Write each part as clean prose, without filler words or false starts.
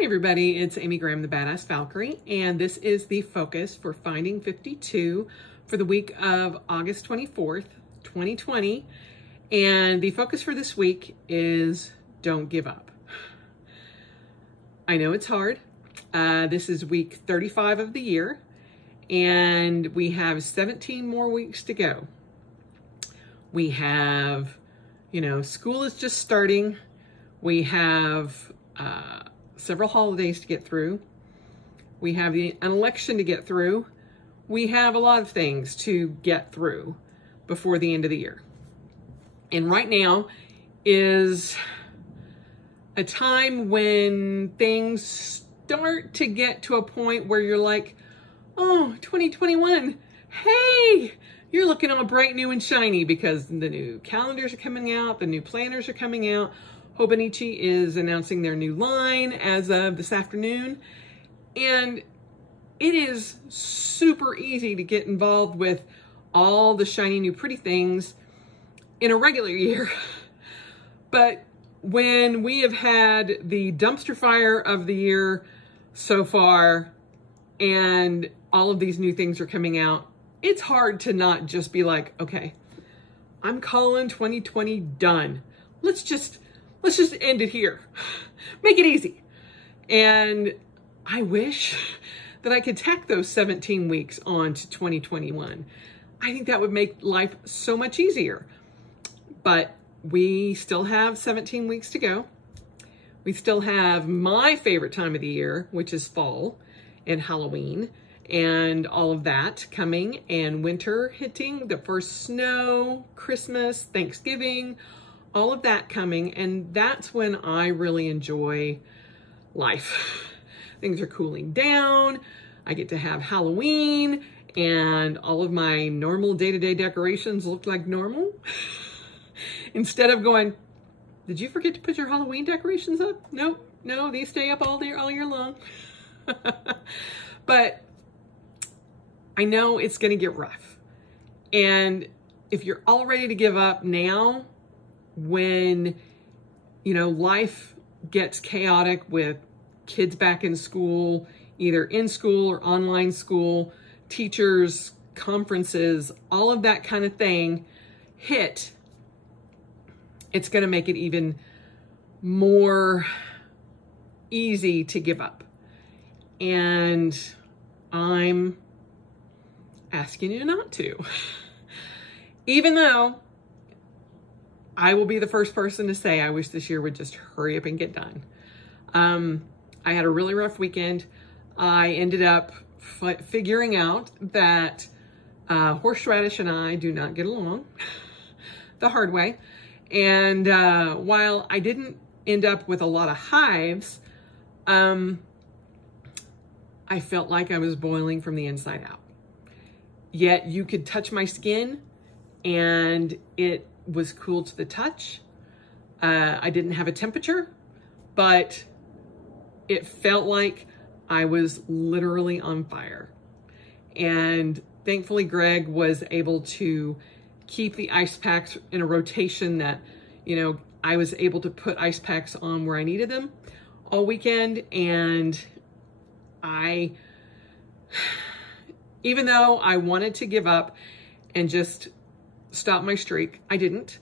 Hey everybody, it's Amy Graham, the Badass Valkyrie, and this is the focus for Finding 52 for the week of August 24th, 2020. And the focus for this week is don't give up. I know it's hard. This is week 35 of the year, and we have 17 more weeks to go. We have, school is just starting. We have several holidays to get through. We have an election to get through. We have a lot of things to get through before the end of the year. And right now is a time when things start to get to a point where you're like, oh, 2021, hey, you're looking all bright, new, and shiny because the new calendars are coming out, the new planners are coming out. Hobonichi is announcing their new line as of this afternoon, and it is super easy to get involved with all the shiny new pretty things in a regular year. But when we have had the dumpster fire of the year so far and all of these new things are coming out, it's hard to not just be like, okay, I'm calling 2020 done. Let's just end it here. Make it easy. And I wish that I could tack those 17 weeks on to 2021. I think that would make life so much easier. But we still have 17 weeks to go. We still have my favorite time of the year, which is fall and Halloween and all of that coming, and winter hitting, the first snow, Christmas, Thanksgiving, all of that coming, and that's when I really enjoy life. Things are cooling down. I get to have Halloween, and all of my normal day-to-day decorations look like normal. Instead of going, did you forget to put your Halloween decorations up? Nope, no, these stay up all year long. But I know it's gonna get rough. And if you're all ready to give up now, when, life gets chaotic with kids back in school, either in school or online school, teachers, conferences, all of that kind of thing hit, it's going to make it even more easy to give up. And I'm asking you not to. Even though I will be the first person to say I wish this year would just hurry up and get done. I had a really rough weekend. I ended up figuring out that horseradish and I do not get along the hard way. And while I didn't end up with a lot of hives, I felt like I was boiling from the inside out. Yet you could touch my skin and it was cool to the touch. I didn't have a temperature, but it felt like I was literally on fire. And thankfully Greg was able to keep the ice packs in a rotation that, I was able to put ice packs on where I needed them all weekend. And even though I wanted to give up and just stop my streak, I didn't.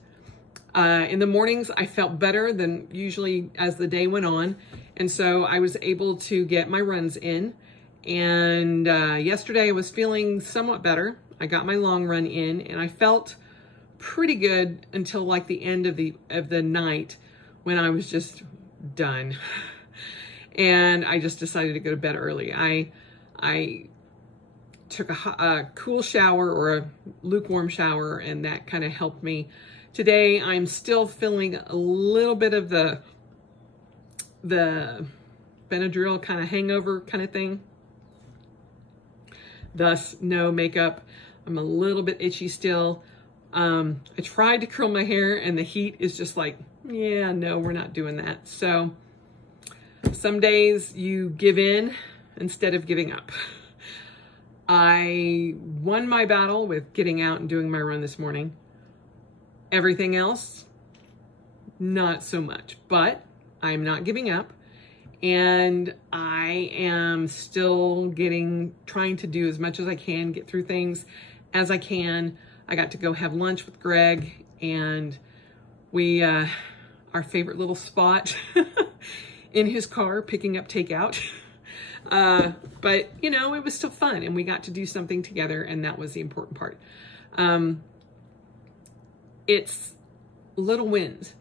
In the mornings, I felt better than usually as the day went on. And so I was able to get my runs in. And yesterday I was feeling somewhat better. I got my long run in and I felt pretty good until like the end of the night when I was just done. And I just decided to go to bed early. I took a cool shower or a lukewarm shower, and that kind of helped me. Today, I'm still feeling a little bit of the Benadryl kind of hangover kind of thing. Thus, no makeup. I'm a little bit itchy still. I tried to curl my hair, and the heat is just like, yeah, no, we're not doing that. So some days you give in instead of giving up. I won my battle with getting out and doing my run this morning. Everything else, not so much, but I'm not giving up. And I am still trying to do as much as I can, get through things as I can. I got to go have lunch with Greg, and we, our favorite little spot in his car, picking up takeout. But you know, it was still fun, and we got to do something together, and that was the important part. It's little wins,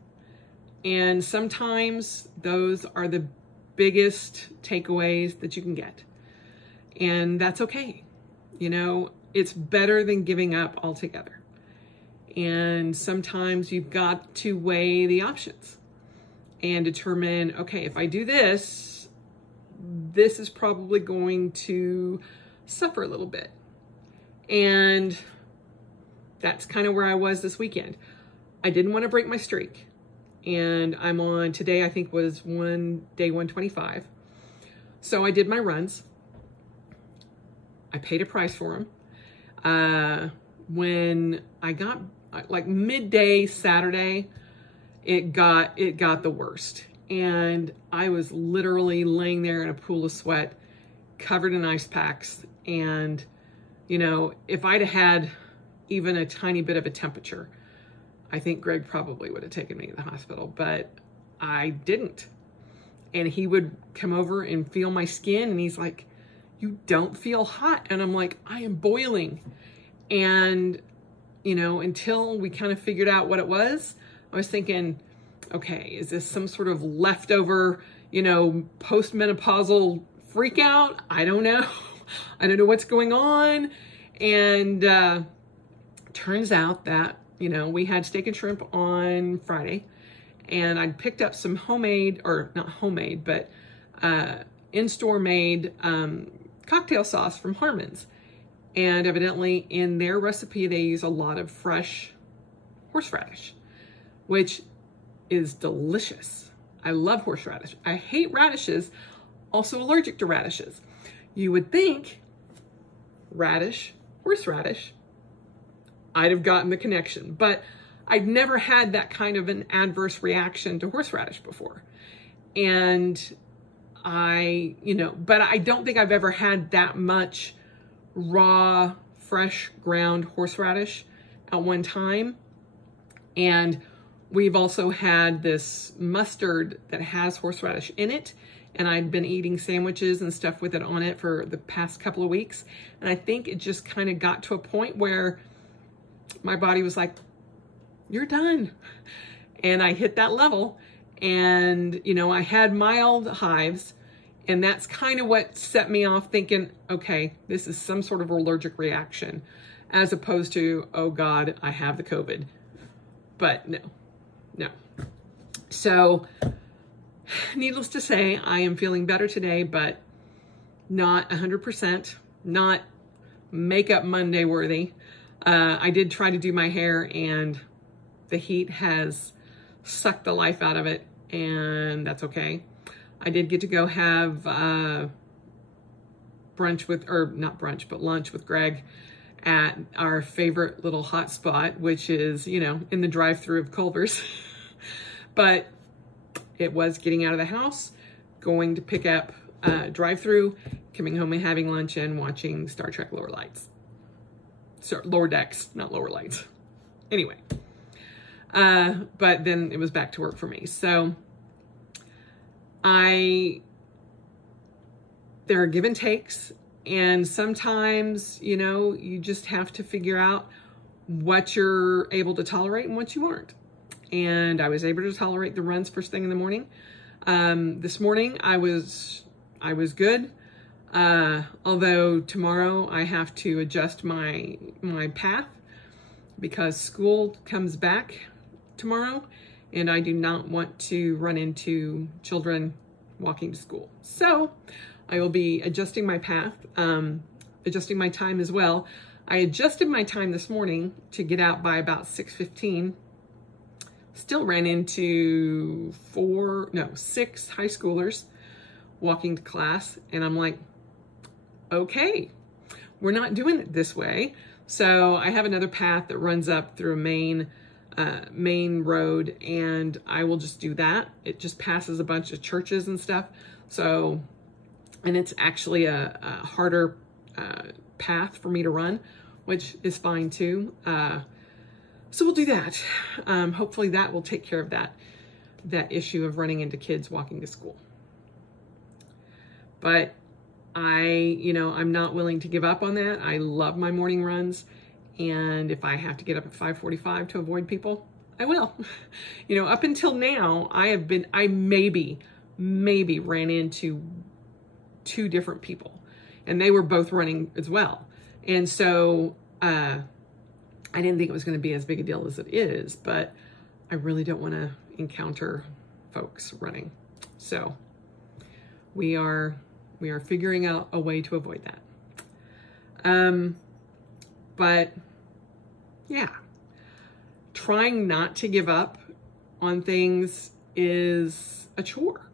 and sometimes those are the biggest takeaways that you can get, and that's okay. You know, it's better than giving up altogether. And sometimes you've got to weigh the options and determine, okay, if I do this, this is probably going to suffer a little bit. And that's kind of where I was this weekend. I didn't want to break my streak. And I'm on, today I think was day 125. So I did my runs. I paid a price for them. When I got like midday Saturday, it got the worst. And I was literally laying there in a pool of sweat, covered in ice packs. And, you know, if I'd had even a tiny bit of a temperature, I think Greg probably would have taken me to the hospital, but I didn't. And he would come over and feel my skin, and he's like, "You don't feel hot." And I'm like, "I am boiling." And, you know, until we kind of figured out what it was, I was thinking, okay, is this some sort of leftover, you know, postmenopausal freak out? I don't know. I don't know what's going on. And turns out that, you know, we had steak and shrimp on Friday, and I'd picked up some homemade, or not homemade, but in-store made cocktail sauce from Harmon's. And evidently in their recipe, they use a lot of fresh horseradish, which is delicious. I love horseradish. I hate radishes, also allergic to radishes. You would think radish, horseradish, I'd have gotten the connection, but I'd never had that kind of an adverse reaction to horseradish before. And but I don't think I've ever had that much raw, fresh ground horseradish at one time. And we've also had this mustard that has horseradish in it, and I'd been eating sandwiches and stuff with it on it for the past couple of weeks. And I think it just kind of got to a point where my body was like, "You're done." And I hit that level, and, you know, I had mild hives, and that's kind of what set me off thinking, okay, this is some sort of allergic reaction, as opposed to, oh God, I have the COVID. But no. So needless to say, I am feeling better today, but not 100%, not Makeup Monday worthy. I did try to do my hair, and the heat has sucked the life out of it, and that's okay. I did get to go have lunch with Greg at our favorite little hot spot, which is, you know, in the drive-thru of Culver's. But it was getting out of the house, going to pick up drive-thru, coming home and having lunch, and watching Star Trek Lower Lights. So, Lower Decks, not Lower Lights. Anyway, but then it was back to work for me. So there are give and takes, and sometimes, you know, you just have to figure out what you're able to tolerate and what you aren't. And I was able to tolerate the runs first thing in the morning. This morning I was good. Although tomorrow I have to adjust my path because school comes back tomorrow, and I do not want to run into children walking to school. So I will be adjusting my path, adjusting my time as well. I adjusted my time this morning to get out by about 6:15. Still ran into 6 high schoolers walking to class, and I'm like, okay, we're not doing it this way. So I have another path that runs up through a main road, and I will just do that. It just passes a bunch of churches and stuff. So, and it's actually a harder path for me to run, which is fine too. So we'll do that. Hopefully that will take care of that issue of running into kids walking to school. But I'm not willing to give up on that. I love my morning runs. And if I have to get up at 5:45 to avoid people, I will. Up until now, I maybe ran into 2 different people, and they were both running as well. And so I didn't think it was going to be as big a deal as it is, but I really don't want to encounter folks running. So we are figuring out a way to avoid that. But yeah, trying not to give up on things is a chore,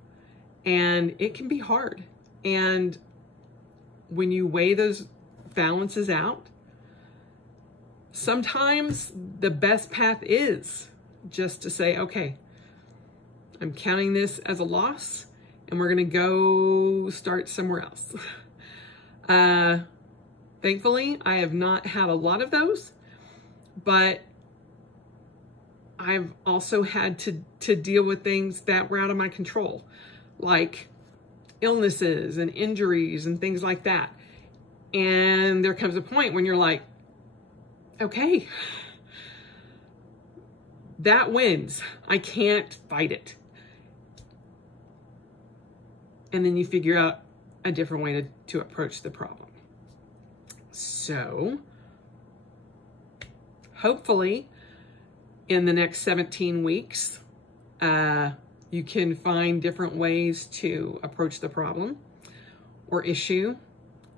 and it can be hard. And when you weigh those balances out, sometimes the best path is just to say, okay, I'm counting this as a loss, and we're going to go start somewhere else. Thankfully, I have not had a lot of those, but I've also had to deal with things that were out of my control, like illnesses and injuries and things like that. And there comes a point when you're like, okay, that wins. I can't fight it. And then you figure out a different way to approach the problem. So hopefully in the next 17 weeks, you can find different ways to approach the problem or issue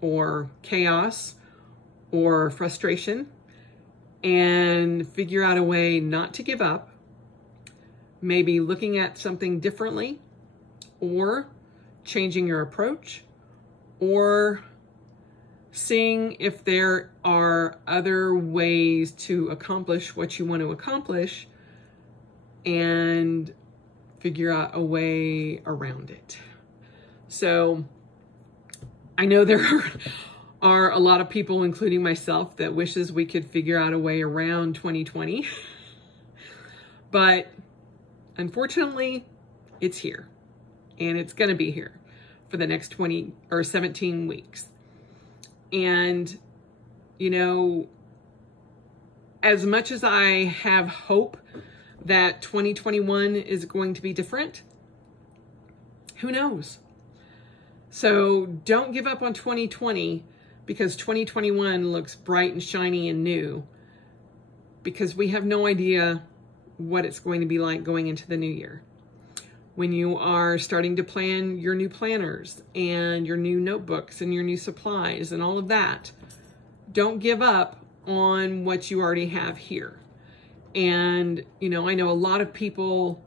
or chaos or frustration, and figure out a way not to give up, maybe looking at something differently, or changing your approach, or seeing if there are other ways to accomplish what you want to accomplish, and figure out a way around it. So I know there are a lot of people, including myself, that wishes we could figure out a way around 2020. But unfortunately, it's here, and it's going to be here for the next 20 or 17 weeks. And, as much as I have hope that 2021 is going to be different, who knows? So don't give up on 2020 because 2021 looks bright and shiny and new, because we have no idea what it's going to be like going into the new year. When you are starting to plan your new planners and your new notebooks and your new supplies and all of that, don't give up on what you already have here. And, I know a lot of people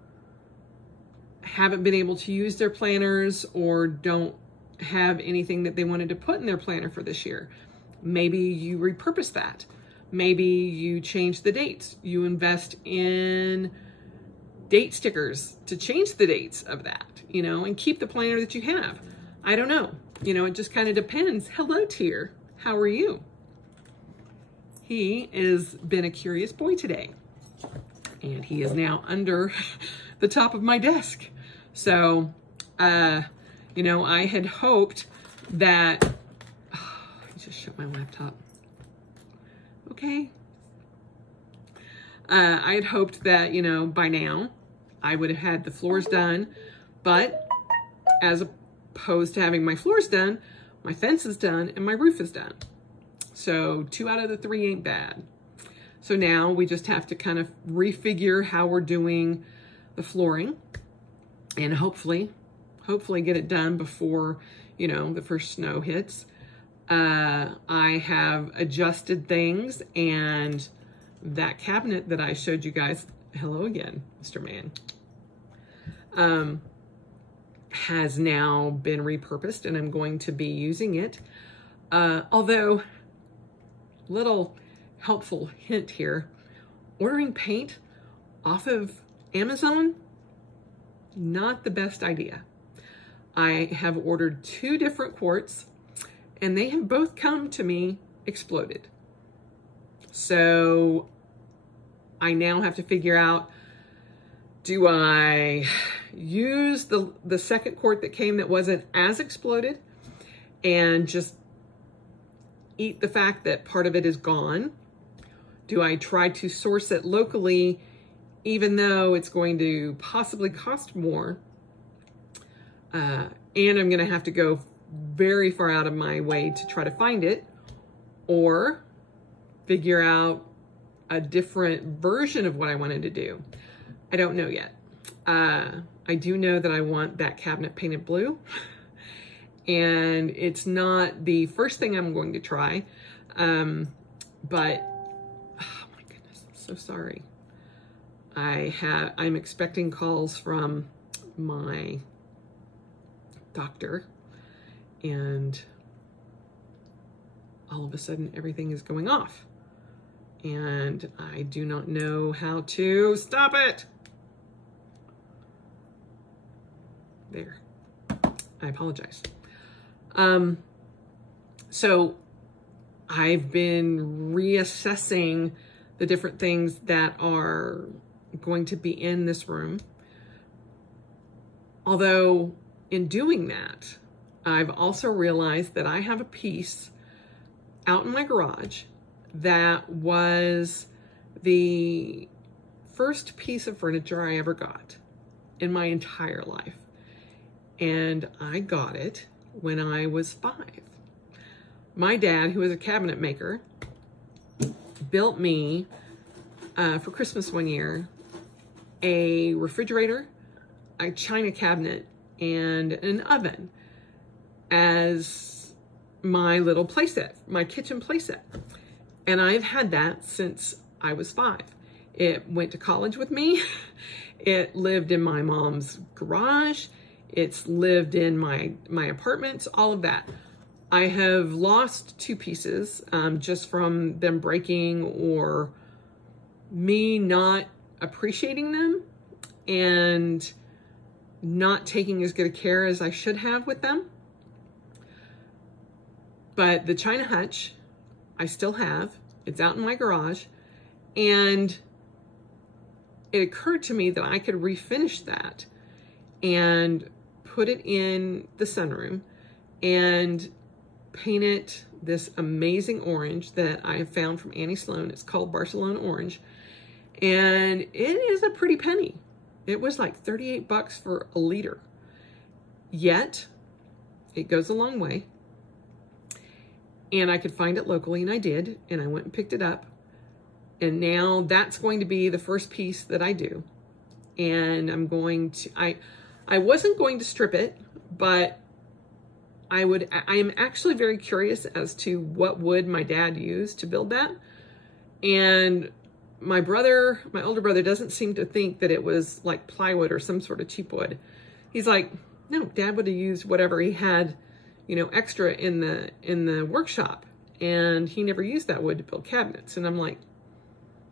haven't been able to use their planners or don't have anything that they wanted to put in their planner for this year. Maybe you repurpose that. Maybe you change the dates. You invest in date stickers to change the dates of that, and keep the planner that you have. I don't know. It just kind of depends. Hello, Tyr. How are you? He has been a curious boy today, and he is now under the top of my desk. So, I had hoped that, I just shut my laptop. Okay. I had hoped that, by now I would have had the floors done, but as opposed to having my floors done, my fence is done and my roof is done. So 2 out of the 3 ain't bad. So now we just have to kind of refigure how we're doing the flooring, and hopefully get it done before, the first snow hits. I have adjusted things, and that cabinet that I showed you guys, hello again, Mr. Man, has now been repurposed, and I'm going to be using it. Although, little helpful hint here, ordering paint off of Amazon, not the best idea. I have ordered 2 different quarts, and they have both come to me exploded. So I now have to figure out, do I use the second quart that came that wasn't as exploded and just eat the fact that part of it is gone? Do I try to source it locally, even though it's going to possibly cost more? And I'm going to have to go very far out of my way to try to find it, or figure out a different version of what I wanted to do. I don't know yet. I do know that I want that cabinet painted blue, and it's not the first thing I'm going to try, but oh my goodness, I'm so sorry. I'm expecting calls from my doctor, and all of a sudden everything is going off, and I do not know how to stop it. There, I apologize. So I've been reassessing the different things that are going to be in this room. Although in doing that, I've also realized that I have a piece out in my garage that was the first piece of furniture I ever got in my entire life. And I got it when I was 5. My dad, who was a cabinet maker, built me, for Christmas one year, a refrigerator, a china cabinet, and an oven as my little playset, my kitchen playset. And I've had that since I was 5. It went to college with me. It lived in my mom's garage. It's lived in my apartments, all of that. I have lost 2 pieces just from them breaking or me not appreciating them and not taking as good a care as I should have with them. But the china hutch, I still have. It's out in my garage. And it occurred to me that I could refinish that and put it in the sunroom and paint it this amazing orange that I found from Annie Sloan. It's called Barcelona Orange. And it is a pretty penny. It was like 38 bucks for a liter. Yet, it goes a long way. And I could find it locally, and I did. And I went and picked it up. And now that's going to be the first piece that I do. And I'm going to, I wasn't going to strip it, but I am actually very curious as to what wood my dad used to build that. And my older brother doesn't seem to think that it was like plywood or some sort of cheap wood. He's like, no, Dad would have used whatever he had, you know, extra in the workshop. And he never used that wood to build cabinets. And I'm like,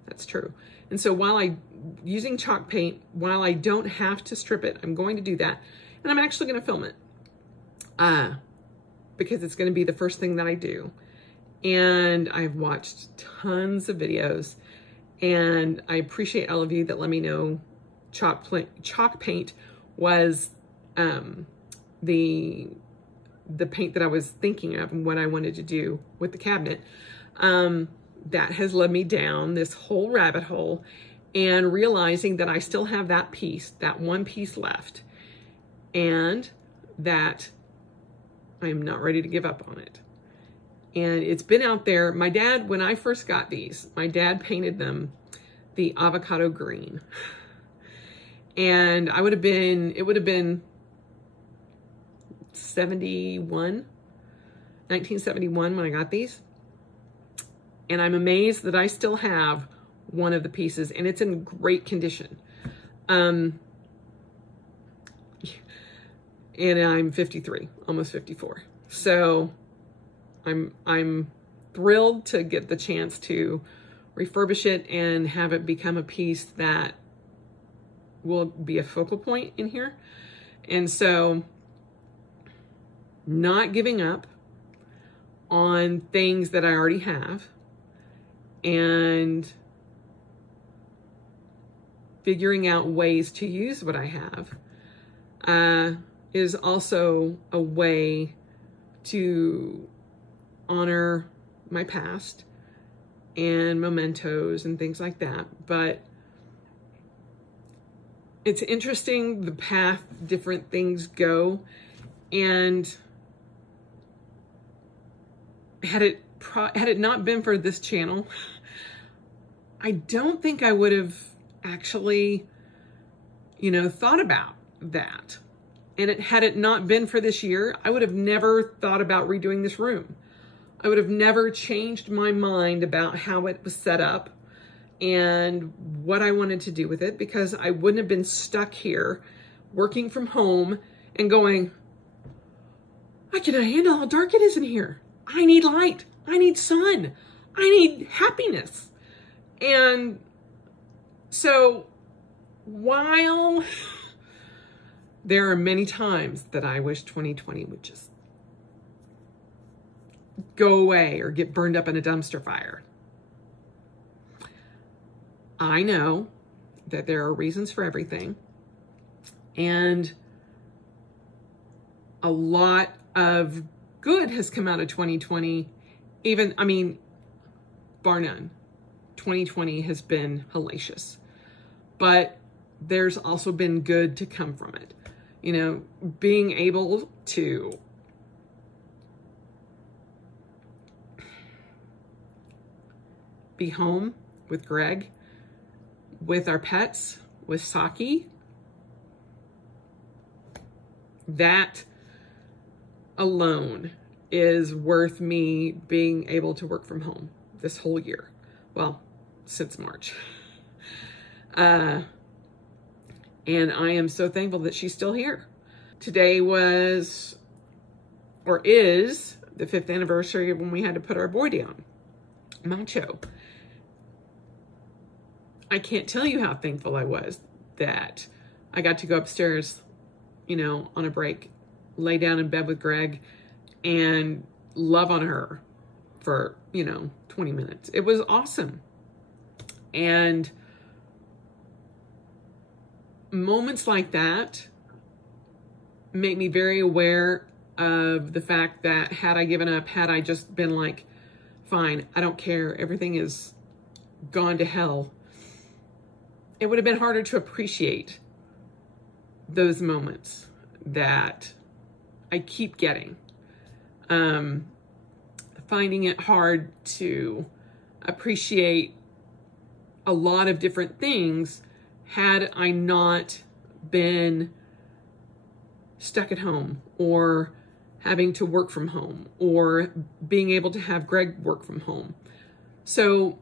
that's true. And so using chalk paint, while I don't have to strip it, I'm going to do that. And I'm actually going to film it. Because it's going to be the first thing that I do. And I've watched tons of videos, and I appreciate all of you that let me know chalk paint was the paint that I was thinking of and what I wanted to do with the cabinet. That has led me down this whole rabbit hole, and realizing that I still have that piece, that one piece left, and that I'm not ready to give up on it. And it's been out there. My dad, when I first got these, my dad painted them the avocado green. And it would have been 1971 when I got these. And I'm amazed that I still have one of the pieces, and it's in great condition. And I'm 53, almost 54. So I'm thrilled to get the chance to refurbish it and have it become a piece that will be a focal point in here. And so not giving up on things that I already have, and figuring out ways to use what I have is also a way to honor my past and mementos and things like that. But it's interesting the path different things go, and had it not been for this channel, I don't think I would have actually, thought about that. And had it not been for this year, I would have never thought about redoing this room. I would have never changed my mind about how it was set up and what I wanted to do with it, because I wouldn't have been stuck here working from home and going, I cannot handle how dark it is in here. I need light. I need sun. I need happiness. And so while there are many times that I wish 2020 would just go away or get burned up in a dumpster fire, I know that there are reasons for everything. And a lot of good has come out of 2020. Bar none. 2020 has been hellacious. But there's also been good to come from it. Being able to be home with Greg, with our pets, with Saki, that alone is worth me being able to work from home this whole year. Well, since March. And I am so thankful that she's still here. Today is the 5th anniversary of when we had to put our boy down, Macho. I can't tell you how thankful I was that I got to go upstairs, on a break, lay down in bed with Greg and love on her for, 20 minutes. It was awesome. And moments like that make me very aware of the fact that had I given up, had I just been like, fine, I don't care, everything is gone to hell, it would have been harder to appreciate those moments that I keep getting. Finding it hard to appreciate a lot of different things had I not been stuck at home or having to work from home or being able to have Greg work from home. So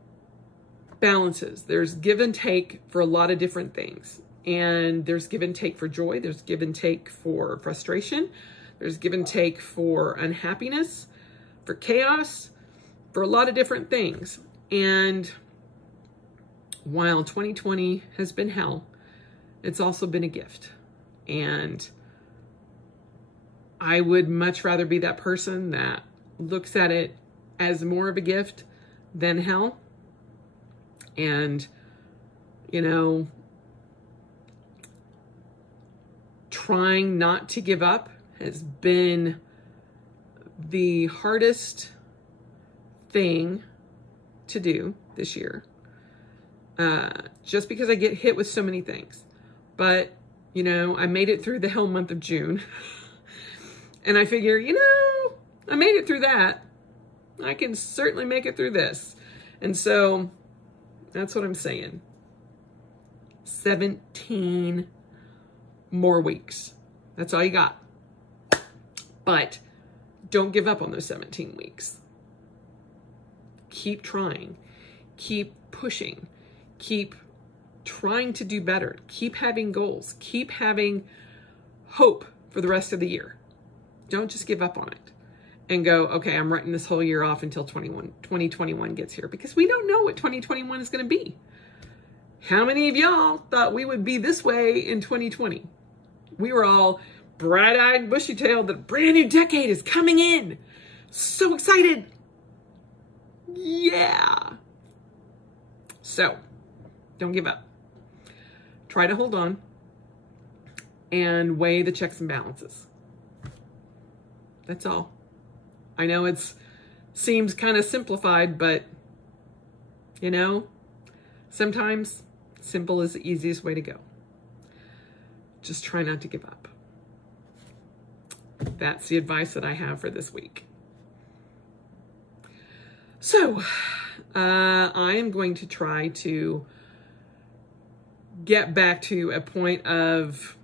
balances, there's give and take for a lot of different things. And there's give and take for joy. There's give and take for frustration. There's give and take for unhappiness, for chaos, for a lot of different things. And while 2020 has been hell, it's also been a gift. And I would much rather be that person that looks at it as more of a gift than hell. And, trying not to give up has been the hardest thing to do this year. Just because I get hit with so many things. But, I made it through the hell month of June. And I figure, I made it through that. I can certainly make it through this. And so that's what I'm saying. 17 more weeks. That's all you got. But don't give up on those 17 weeks. Keep trying. Keep pushing. Keep trying to do better. Keep having goals. Keep having hope for the rest of the year. Don't just give up on it and go, okay, I'm writing this whole year off until 2021 gets here, because we don't know what 2021 is going to be. How many of y'all thought we would be this way in 2020? We were all bright-eyed, bushy-tailed, the brand new decade is coming in. So excited. Yeah. So, don't give up. Try to hold on and weigh the checks and balances. That's all. I know it seems kind of simplified, but you know, sometimes simple is the easiest way to go. Just try not to give up. That's the advice that I have for this week. So, I am going to try to get back to a point of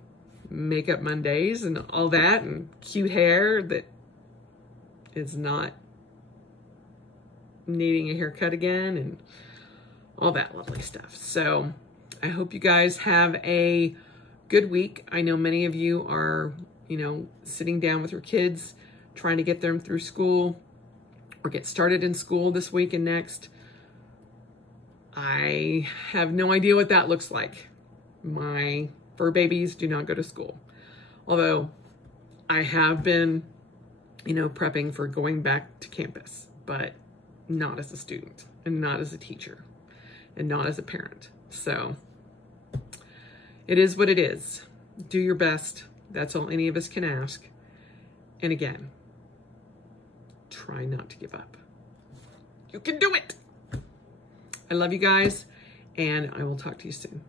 makeup Mondays and all that, and cute hair that is not needing a haircut again, and all that lovely stuff. So I hope you guys have a good week. I know many of you are, you know, sitting down with your kids, trying to get them through school or get started in school this week and next. I have no idea what that looks like. My fur babies do not go to school. Although I have been, you know, prepping for going back to campus, but not as a student and not as a teacher and not as a parent. So it is what it is. Do your best. That's all any of us can ask. And again, try not to give up. You can do it. I love you guys, and I will talk to you soon.